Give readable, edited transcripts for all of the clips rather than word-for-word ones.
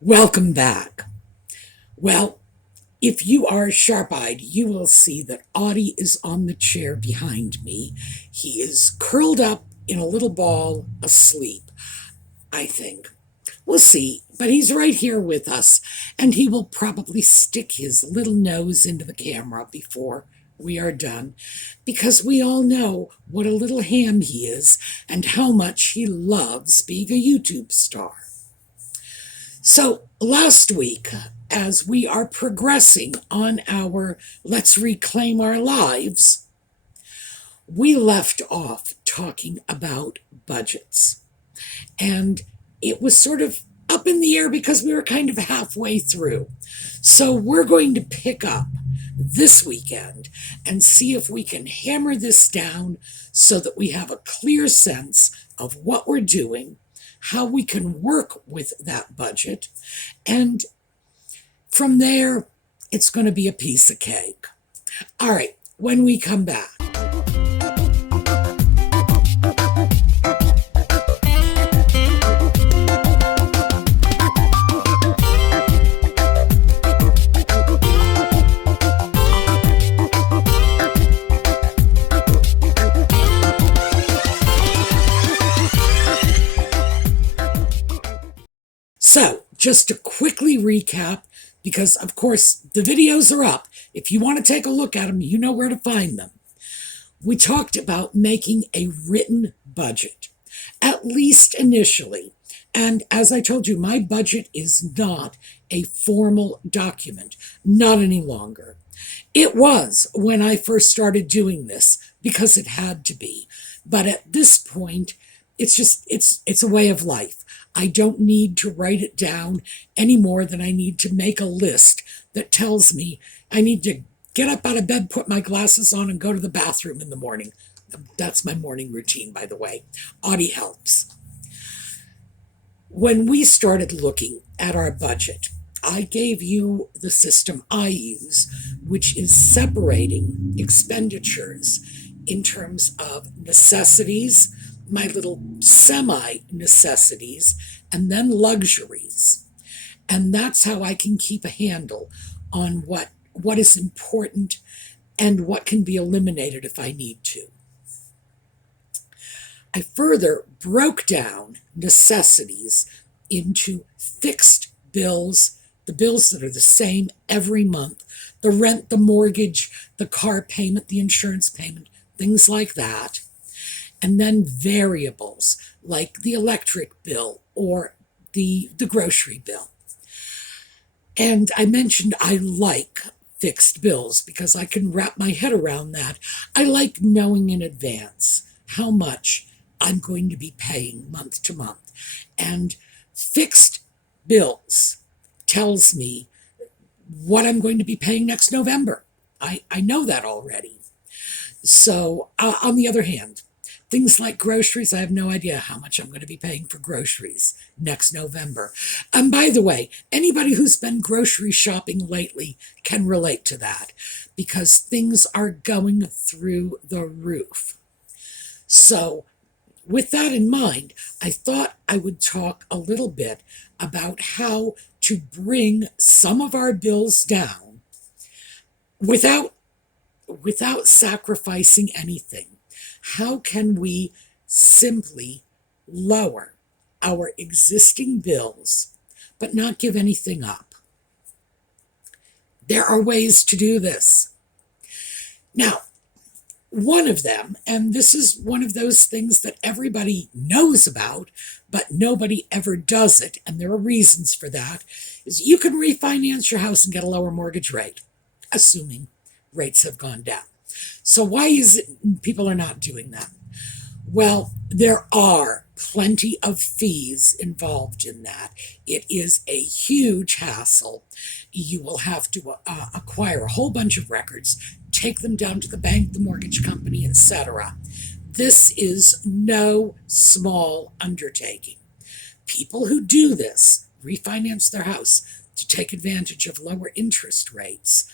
Welcome back. Well, if you are sharp-eyed, you will see that Audie is on the chair behind me. He is curled up in a little ball asleep, I think. We'll see, but he's right here with us, and he will probably stick his little nose into the camera before we are done, because we all know what a little ham he is and how much he loves being a YouTube star. So last week, as we are progressing on our Let's Reclaim Our Lives, we left off talking about budgets. And it was sort of up in the air because we were kind of halfway through. So we're going to pick up this weekend and see if we can hammer this down so that we have a clear sense of what we're doing, how we can work with that budget, and from there, it's going to be a piece of cake. All right, when we come back. So, just to quickly recap, because of course the videos are up. If you want to take a look at them, you know where to find them. We talked about making a written budget, at least initially. And as I told you, my budget is not a formal document, not any longer. It was when I first started doing this because it had to be. But at this point, it's a way of life. I don't need to write it down any more than I need to make a list that tells me I need to get up out of bed, put my glasses on, and go to the bathroom in the morning. That's my morning routine, by the way. Audie helps. When we started looking at our budget, I gave you the system I use, which is separating expenditures in terms of necessities, my little semi-necessities, and then luxuries. And that's how I can keep a handle on what is important and what can be eliminated if I need to. I further broke down necessities into fixed bills, the bills that are the same every month, the rent, the mortgage, the car payment, the insurance payment, things like that. And then variables like the electric bill or the grocery bill. And I mentioned I like fixed bills because I can wrap my head around that. I like knowing in advance how much I'm going to be paying month to month. And fixed bills tells me what I'm going to be paying next November. I know that already. So on the other hand, things like groceries, I have no idea how much I'm going to be paying for groceries next November. And by the way, anybody who's been grocery shopping lately can relate to that because things are going through the roof. So with that in mind, I thought I would talk a little bit about how to bring some of our bills down without sacrificing anything. How can we simply lower our existing bills but not give anything up? There are ways to do this. Now, one of them, and this is one of those things that everybody knows about, but nobody ever does it, and there are reasons for that, is you can refinance your house and get a lower mortgage rate, assuming rates have gone down. So why is it people are not doing that? Well, there are plenty of fees involved in that. It is a huge hassle. You will have to acquire a whole bunch of records, take them down to the bank, the mortgage company, etc. This is no small undertaking. People who do this, refinance their house to take advantage of lower interest rates,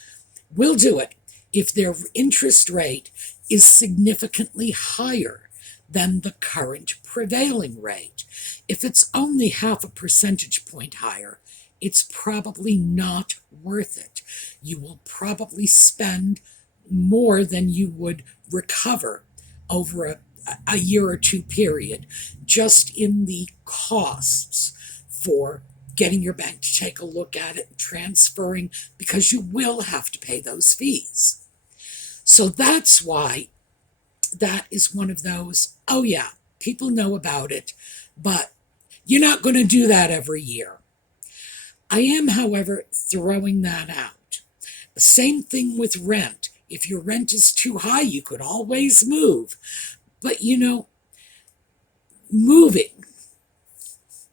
will do it if their interest rate is significantly higher than the current prevailing rate. If it's only half a percentage point higher, it's probably not worth it. You will probably spend more than you would recover over a year or two period just in the costs for getting your bank to take a look at it, transferring, because you will have to pay those fees. So that's why that is one of those, oh yeah, people know about it, but you're not going to do that every year. I am, however, throwing that out. The same thing with rent. If your rent is too high, you could always move. But moving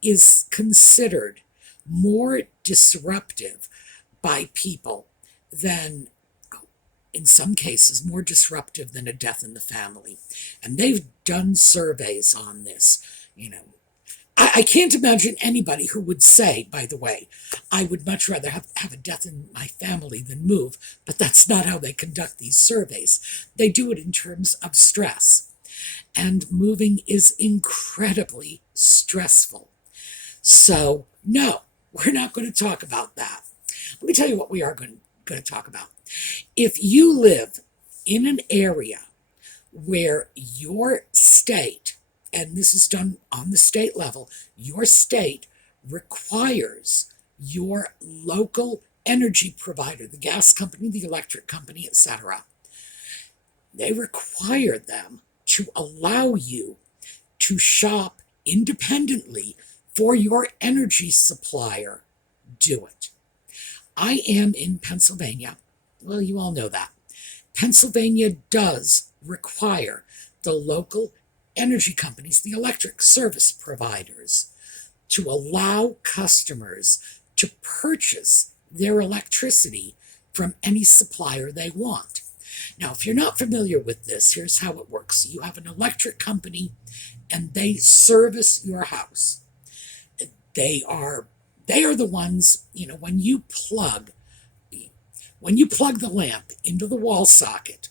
is considered more disruptive by people than, in some cases, more disruptive than a death in the family. And they've done surveys on this. I can't imagine anybody who would say, by the way, I would much rather have a death in my family than move, but that's not how they conduct these surveys. They do it in terms of stress. And moving is incredibly stressful. So, no, we're not going to talk about that. Let me tell you what we are going to talk about. If you live in an area where your state, and this is done on the state level, your state requires your local energy provider, the gas company, the electric company, etc., they require them to allow you to shop independently for your energy supplier. Do it. I am in Pennsylvania. Well, you all know that. Pennsylvania does require the local energy companies, the electric service providers, to allow customers to purchase their electricity from any supplier they want. Now, if you're not familiar with this, here's how it works. You have an electric company and they service your house. They are the ones, when you plug the lamp into the wall socket,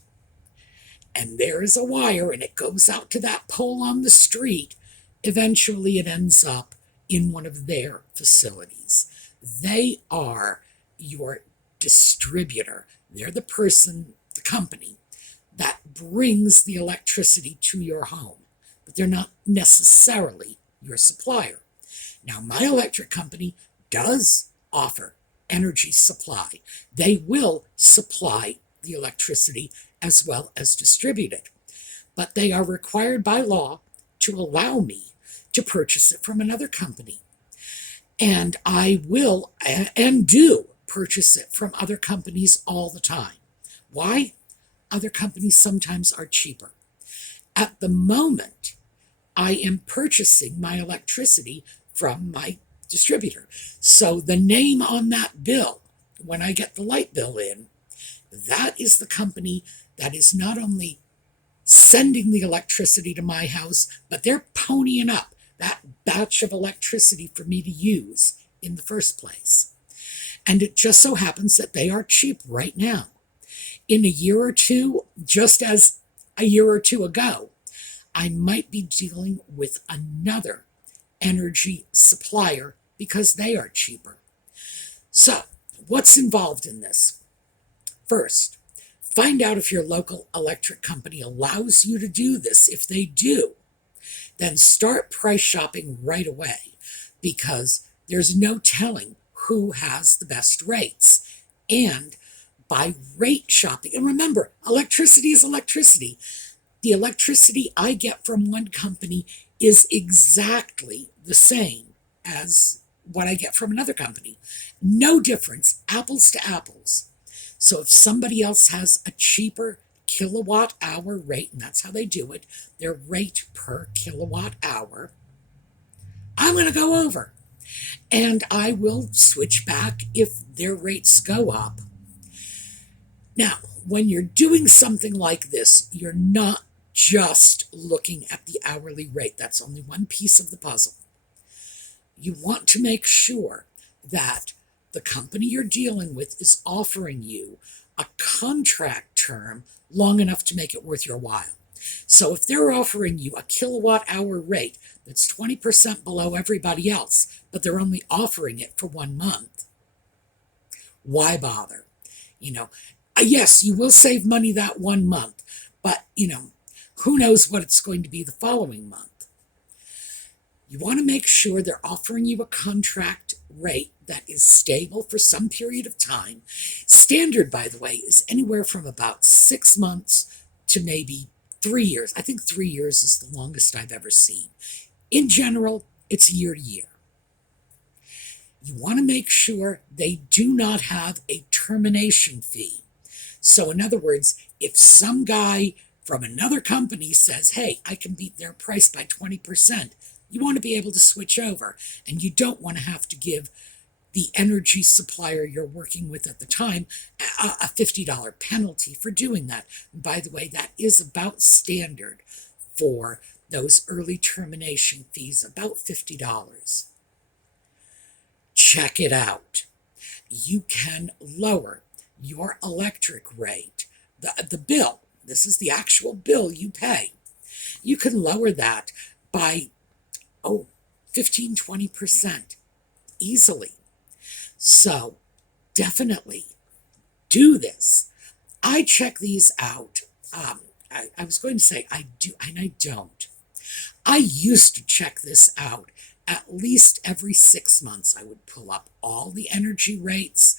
and there is a wire and it goes out to that pole on the street, eventually it ends up in one of their facilities. They are your distributor. They're the company that brings the electricity to your home, but they're not necessarily your supplier. Now, my electric company does offer energy supply. They will supply the electricity as well as distribute it. But they are required by law to allow me to purchase it from another company. And I will and do purchase it from other companies all the time. Why? Other companies sometimes are cheaper. At the moment, I am purchasing my electricity from my distributor. So the name on that bill, when I get the light bill in, that is the company that is not only sending the electricity to my house, but they're ponying up that batch of electricity for me to use in the first place. And it just so happens that they are cheap right now. In a year or two, just as a year or two ago, I might be dealing with another energy supplier because they are cheaper. So, what's involved in this? First, find out if your local electric company allows you to do this. If they do, then start price shopping right away, because there's no telling who has the best rates. And by rate shopping, and remember, electricity is electricity. The electricity I get from one company is exactly the same as what I get from another company. No difference, apples to apples. So if somebody else has a cheaper kilowatt hour rate, and that's how they do it, their rate per kilowatt hour, I'm going to go over. And I will switch back if their rates go up. Now, when you're doing something like this, you're not just looking at the hourly rate. That's only one piece of the puzzle. You want to make sure that the company you're dealing with is offering you a contract term long enough to make it worth your while. So if they're offering you a kilowatt hour rate that's 20% below everybody else, but they're only offering it for 1 month, why bother? You know, yes, you will save money that 1 month, but who knows what it's going to be the following month. You want to make sure they're offering you a contract rate that is stable for some period of time. Standard, by the way, is anywhere from about 6 months to maybe 3 years. I think 3 years is the longest I've ever seen. In general, it's year to year. You want to make sure they do not have a termination fee. So in other words, if some guy from another company says, hey, I can beat their price by 20%, you want to be able to switch over, and you don't want to have to give the energy supplier you're working with at the time a $50 penalty for doing that. And by the way, that is about standard for those early termination fees, about $50. Check it out. You can lower your electric rate, the bill. This is the actual bill you pay. You can lower that by 15-20% easily. So definitely do this. I check these out. I was going to say I do, and I don't. I used to check this out at least every 6 months. I would pull up all the energy rates.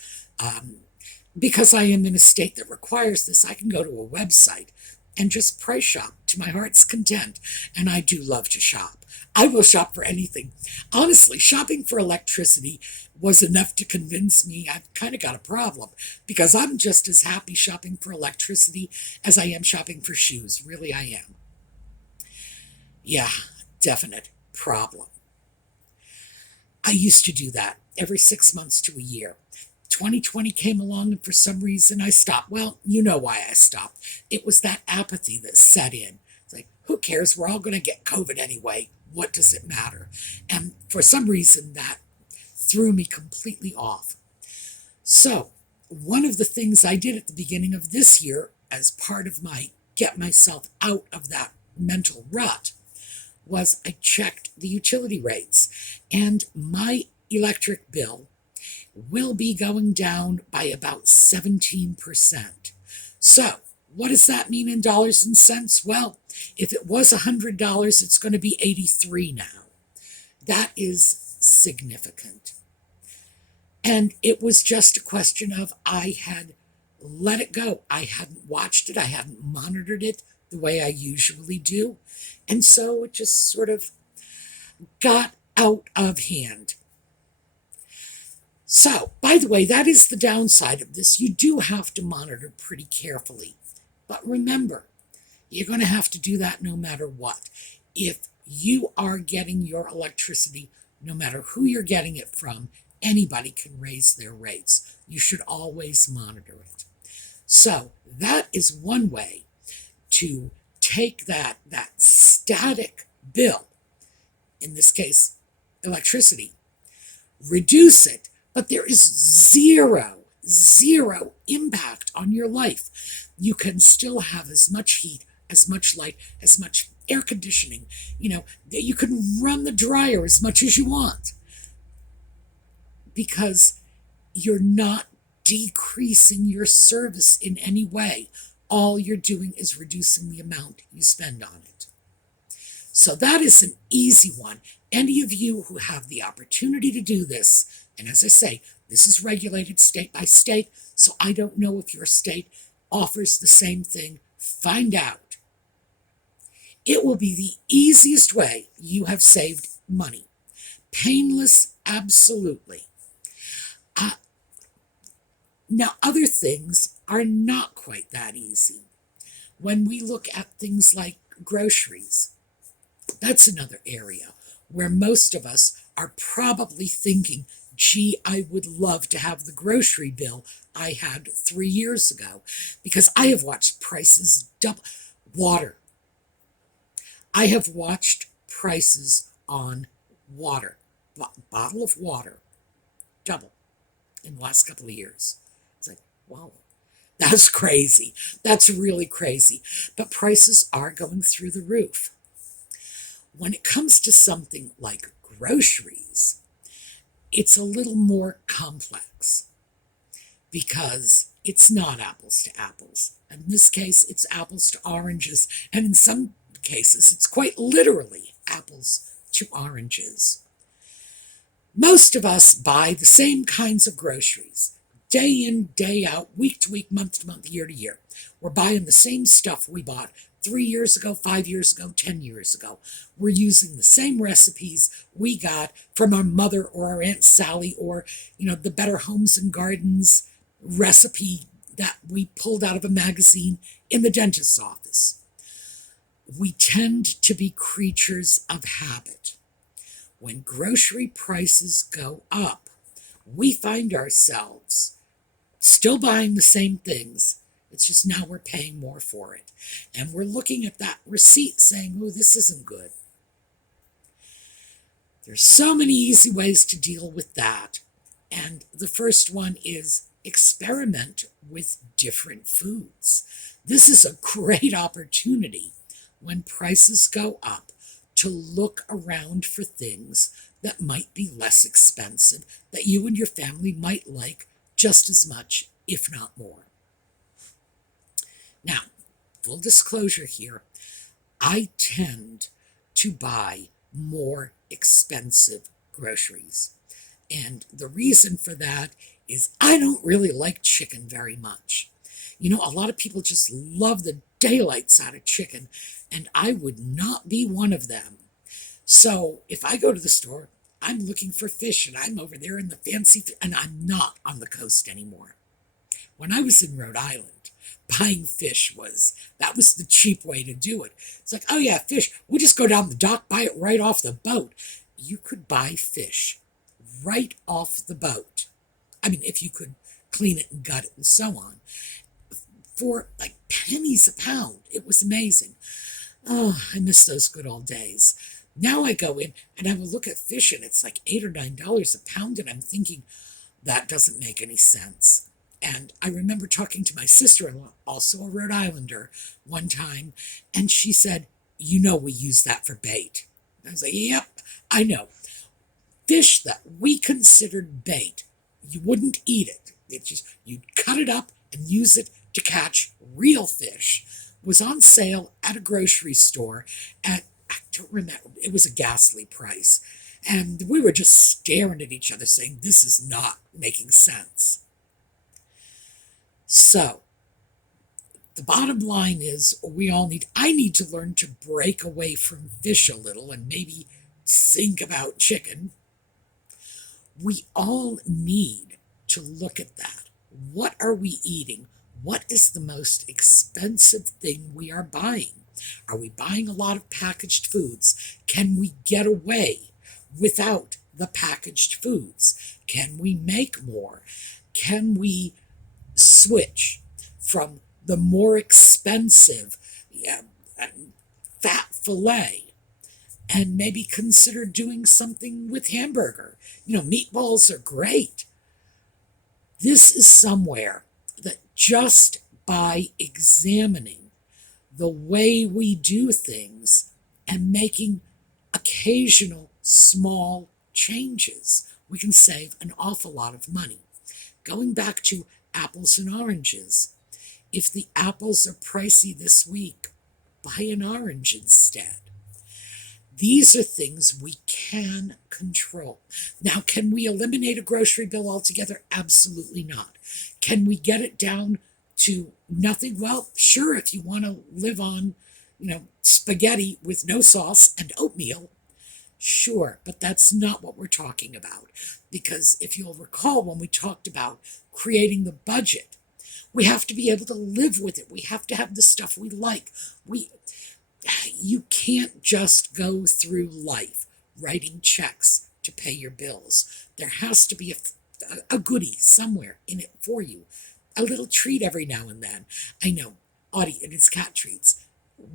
Because I am in a state that requires this, I can go to a website and just price shop to my heart's content. And I do love to shop. I will shop for anything. Honestly, shopping for electricity was enough to convince me I've kind of got a problem, because I'm just as happy shopping for electricity as I am shopping for shoes. Really, I am. Yeah, definite problem. I used to do that every 6 months to a year. 2020 came along, and for some reason I stopped. Well, you know why I stopped. It was that apathy that set in. It's like, who cares? We're all going to get COVID anyway. What does it matter? And for some reason that threw me completely off. So one of the things I did at the beginning of this year as part of my get myself out of that mental rut was I checked the utility rates, and my electric bill will be going down by about 17%. So what does that mean in dollars and cents? Well, if it was $100, it's going to be $83 now. That is significant. And it was just a question of I had let it go. I hadn't watched it. I hadn't monitored it the way I usually do. And so it just sort of got out of hand. So, by the way, that is the downside of this. You do have to monitor pretty carefully. But remember, you're going to have to do that no matter what. If you are getting your electricity, no matter who you're getting it from, anybody can raise their rates. You should always monitor it. So that is one way to take that static bill, in this case, electricity, reduce it, but there is zero impact on your life. You can still have as much heat, as much light, as much air conditioning. You can run the dryer as much as you want, because you're not decreasing your service in any way. All you're doing is reducing the amount you spend on it. So that is an easy one. Any of you who have the opportunity to do this, and as I say, this is regulated state by state, so I don't know if your state offers the same thing. Find out. It will be the easiest way you have saved money. Painless, absolutely. Now, other things are not quite that easy. When we look at things like groceries, that's another area where most of us are probably thinking, gee, I would love to have the grocery bill I had 3 years ago, because I have watched prices double. Water. I have watched prices on water, bottle of water, double in the last couple of years. It's like, wow. That's crazy. That's really crazy. But prices are going through the roof. When it comes to something like groceries, it's a little more complex because it's not apples to apples. In this case, it's apples to oranges, and in some cases, it's quite literally apples to oranges. Most of us buy the same kinds of groceries, day in, day out, week to week, month to month, year to year. We're buying the same stuff we bought 3 years ago, 5 years ago, 10 years ago. We're using the same recipes we got from our mother or our Aunt Sally or, the Better Homes and Gardens recipe that we pulled out of a magazine in the dentist's office. We tend to be creatures of habit. When grocery prices go up, we find ourselves still buying the same things. It's just now we're paying more for it. And we're looking at that receipt saying, oh, this isn't good. There's so many easy ways to deal with that. And the first one is experiment with different foods. This is a great opportunity when prices go up to look around for things that might be less expensive, that you and your family might like just as much, if not more. Now, full disclosure here, I tend to buy more expensive groceries. And the reason for that is I don't really like chicken very much. A lot of people just love the daylights out of chicken, and I would not be one of them. So if I go to the store, I'm looking for fish, and I'm over there in the fancy, and I'm not on the coast anymore. When I was in Rhode Island, buying fish was the cheap way to do it. It's like, oh yeah, fish. We'll just go down the dock, buy it right off the boat. You could buy fish right off the boat. I mean, if you could clean it and gut it and so on. For like pennies a pound. It was amazing. Oh, I miss those good old days. Now I go in and I will look at fish and it's like $8 or $9 a pound, and I'm thinking, that doesn't make any sense. And I remember talking to my sister-in-law, also a Rhode Islander, one time, and she said, we use that for bait. And I was like, yep, I know. Fish that we considered bait, you wouldn't eat it. You'd cut it up and use it to catch real fish. Was on sale at a grocery store at, I don't remember, it was a ghastly price. And we were just staring at each other saying, this is not making sense. So, the bottom line is I need to learn to break away from fish a little and maybe think about chicken. We all need to look at that. What are we eating? What is the most expensive thing we are buying? Are we buying a lot of packaged foods? Can we get away without the packaged foods? Can we make more? Can we switch from the more expensive fat filet and maybe consider doing something with hamburger? Meatballs are great. This is somewhere that just by examining the way we do things and making occasional small changes, we can save an awful lot of money. Going back to apples and oranges, if the apples are pricey this week, buy an orange instead. These are things we can control. Now, can we eliminate a grocery bill altogether? Absolutely not. Can we get it down to nothing? Well, sure, if you want to live on, spaghetti with no sauce and oatmeal, sure, but that's not what we're talking about. Because if you'll recall, when we talked about creating the budget, we have to be able to live with it. We have to have the stuff we like. You can't just go through life writing checks to pay your bills. There has to be a goodie somewhere in it for you. A little treat every now and then. I know, Audie and his cat treats.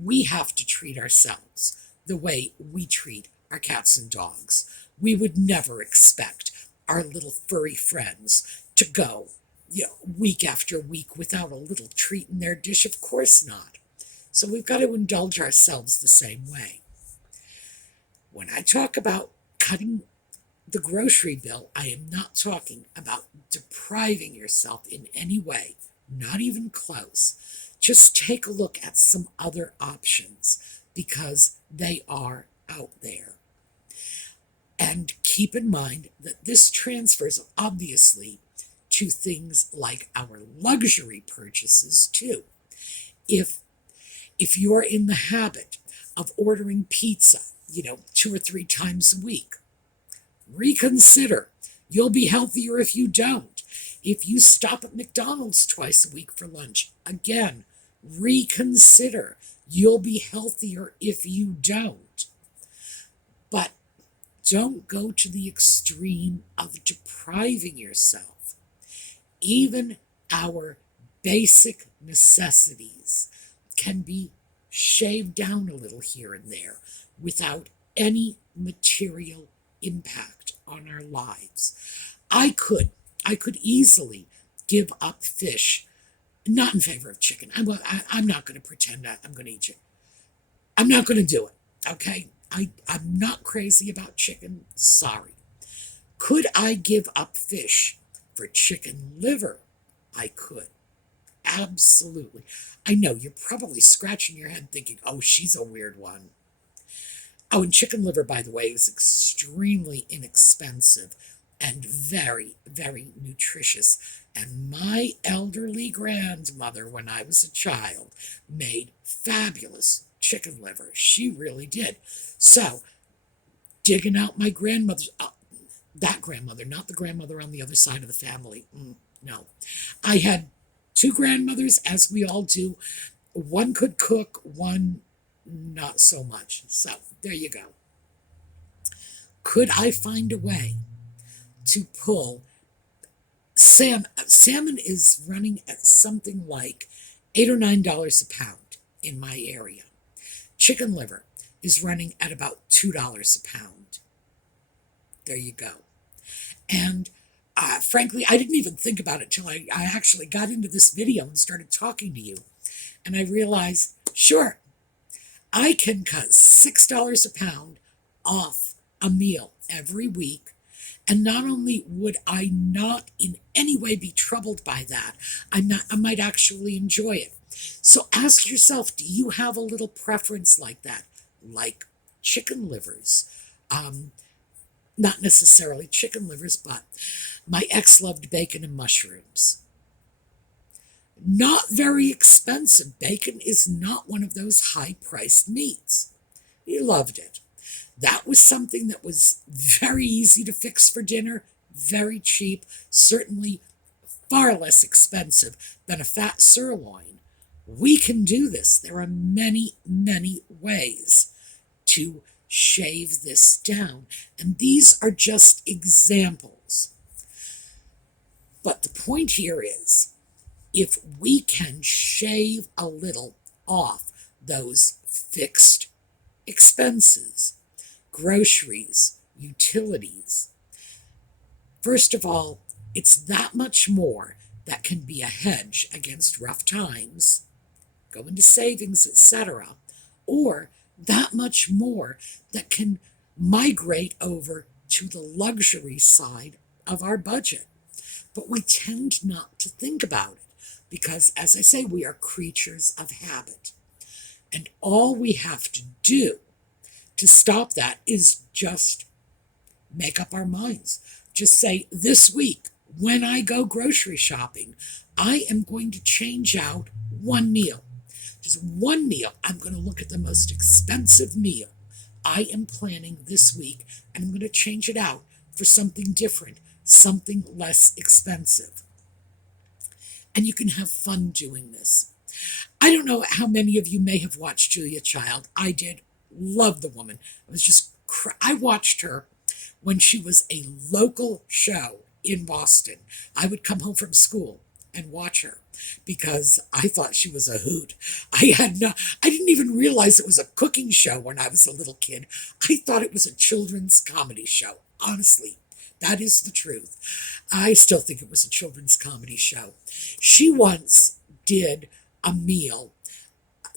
We have to treat ourselves the way we treat our cats and dogs. We would never expect our little furry friends to go week after week without a little treat in their dish? Of course not. So we've got to indulge ourselves the same way. When I talk about cutting the grocery bill, I am not talking about depriving yourself in any way, not even close. Just take a look at some other options because they are out there. And keep in mind that this transfers obviously to things like our luxury purchases too. If you're in the habit of ordering pizza, 2 or 3 times a week, reconsider. You'll be healthier if you don't. If you stop at McDonald's twice a week for lunch, again, reconsider. You'll be healthier if you don't. But don't go to the extreme of depriving yourself. Even our basic necessities can be shaved down a little here and there without any material impact on our lives. I could easily give up fish, not in favor of chicken. I'm not going to pretend I'm going to eat it. I'm not going to do it, okay? I'm not crazy about chicken, sorry. Could I give up fish for chicken liver? I could. Absolutely. I know you're probably scratching your head thinking, oh, she's a weird one. Oh, and chicken liver, by the way, is extremely inexpensive and very, very nutritious. And my elderly grandmother, when I was a child, made fabulous chicken liver. She really did. So, digging out my grandmother's, that grandmother, not the grandmother on the other side of the family. No. I had 2 grandmothers, as we all do. One could cook, one not so much. So, there you go. Could I find a way to pull salmon? Salmon is running at something like $8 or $9 a pound in my area. Chicken liver is running at about $2 a pound. There you go. And frankly, I didn't even think about it till I actually got into this video and started talking to you. And I realized, sure, I can cut $6 a pound off a meal every week. And not only would I not in any way be troubled by that, I might actually enjoy it. So ask yourself, do you have a little preference like that? Like chicken livers. Not necessarily chicken livers, but my ex loved bacon and mushrooms. Not very expensive. Bacon is not one of those high-priced meats. He loved it. That was something that was very easy to fix for dinner, very cheap, certainly far less expensive than a fat sirloin. We can do this. There are many, many ways to shave this down. And these are just examples. But the point here is, if we can shave a little off those fixed expenses, groceries, utilities, first of all, it's that much more that can be a hedge against rough times, go into savings, etc., or that much more that can migrate over to the luxury side of our budget. But we tend not to think about it because, as I say, we are creatures of habit. And all we have to do to stop that is just make up our minds. Just say, this week, when I go grocery shopping, I am going to change out one meal. Just one meal. I'm going to look at the most expensive meal I am planning this week, and I'm going to change it out for something different, something less expensive. And you can have fun doing this. I don't know how many of you may have watched Julia Child. I did. Love the woman. I watched her when she was a local show in Boston. I would come home from school and watch her because I thought she was a hoot. I didn't even realize it was a cooking show when I was a little kid. I thought it was a children's comedy show, honestly. That is the truth. I still think it was a children's comedy show. She once did a meal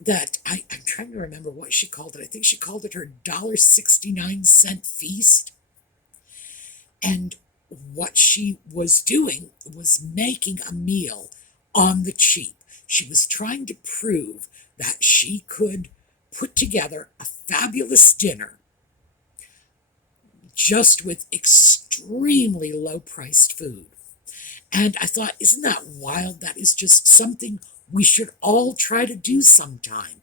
that I'm trying to remember what she called it. I think she called it her $1.69 feast. And what she was doing was making a meal on the cheap. She was trying to prove that she could put together a fabulous dinner just with extremely low-priced food. And I thought, isn't that wild? That is just something we should all try to do sometime.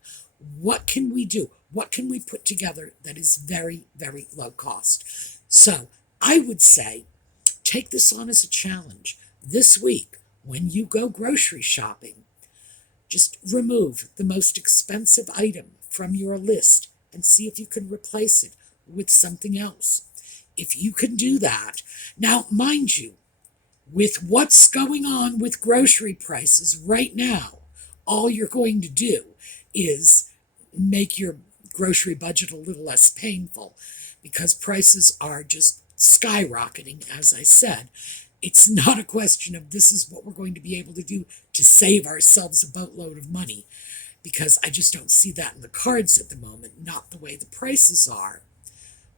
What can we do? What can we put together that is very, very low cost? So I would say, take this on as a challenge. This week, when you go grocery shopping, just remove the most expensive item from your list and see if you can replace it with something else. If you can do that, now mind you, with what's going on with grocery prices right now, all you're going to do is make your grocery budget a little less painful because prices are just skyrocketing, as I said. It's not a question of this is what we're going to be able to do to save ourselves a boatload of money, because I just don't see that in the cards at the moment, not the way the prices are.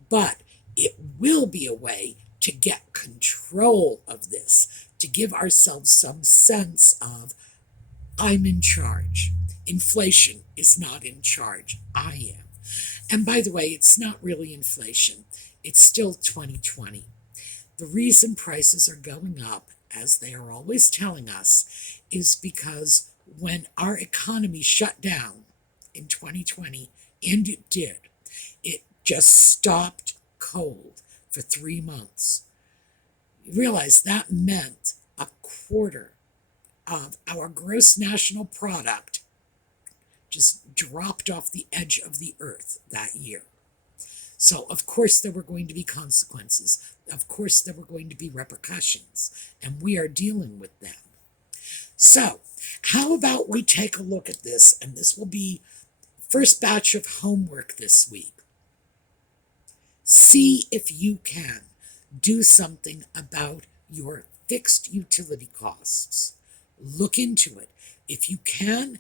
But it will be a way to get control of this, to give ourselves some sense of, I'm in charge. Inflation is not in charge. I am. And by the way, it's not really inflation. It's still 2020. The reason prices are going up, as they are always telling us, is because when our economy shut down in 2020, and it did, it just stopped cold for 3 months. You realize that meant a quarter of our gross national product just dropped off the edge of the earth that year. So, of course, there were going to be consequences. Of course, there were going to be repercussions, and we are dealing with them. So, how about we take a look at this, and this will be first batch of homework this week. See if you can do something about your fixed utility costs. Look into it. If you can,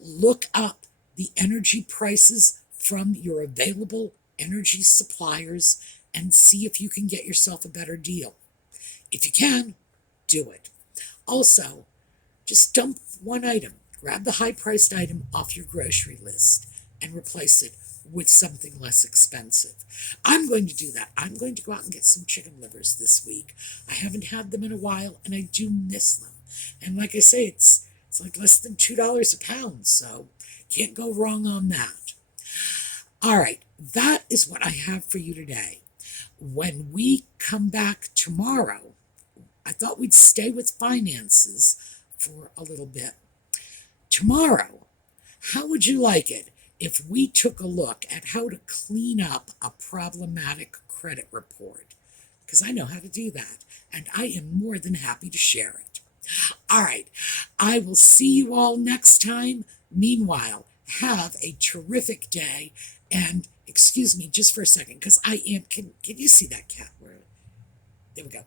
look up the energy prices from your available energy suppliers and see if you can get yourself a better deal. If you can, do it. Also, just dump one item. Grab the high-priced item off your grocery list and replace it with something less expensive. I'm going to do that. I'm going to go out and get some chicken livers this week. I haven't had them in a while, and I do miss them. And like I say, it's like less than $2 a pound, so can't go wrong on that. All right, that is what I have for you today. When we come back tomorrow, I thought we'd stay with finances for a little bit. Tomorrow, how would you like it if we took a look at how to clean up a problematic credit report? Because I know how to do that, and I am more than happy to share it. All right, I will see you all next time. Meanwhile, have a terrific day, and excuse me just for a second, because I am, can you see that cat? There we go.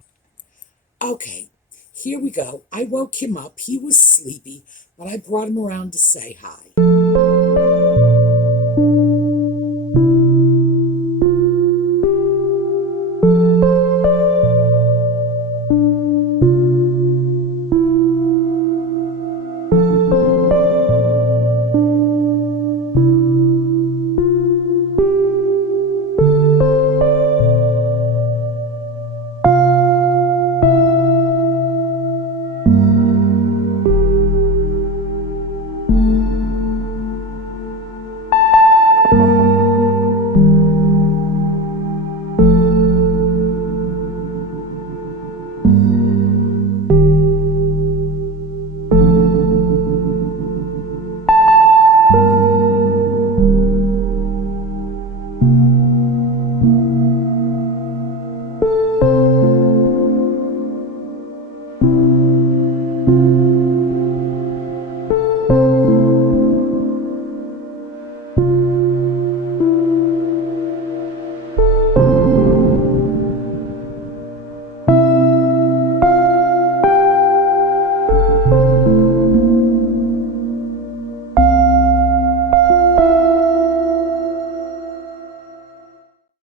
Okay, here we go. I woke him up. He was sleepy, but I brought him around to say hi.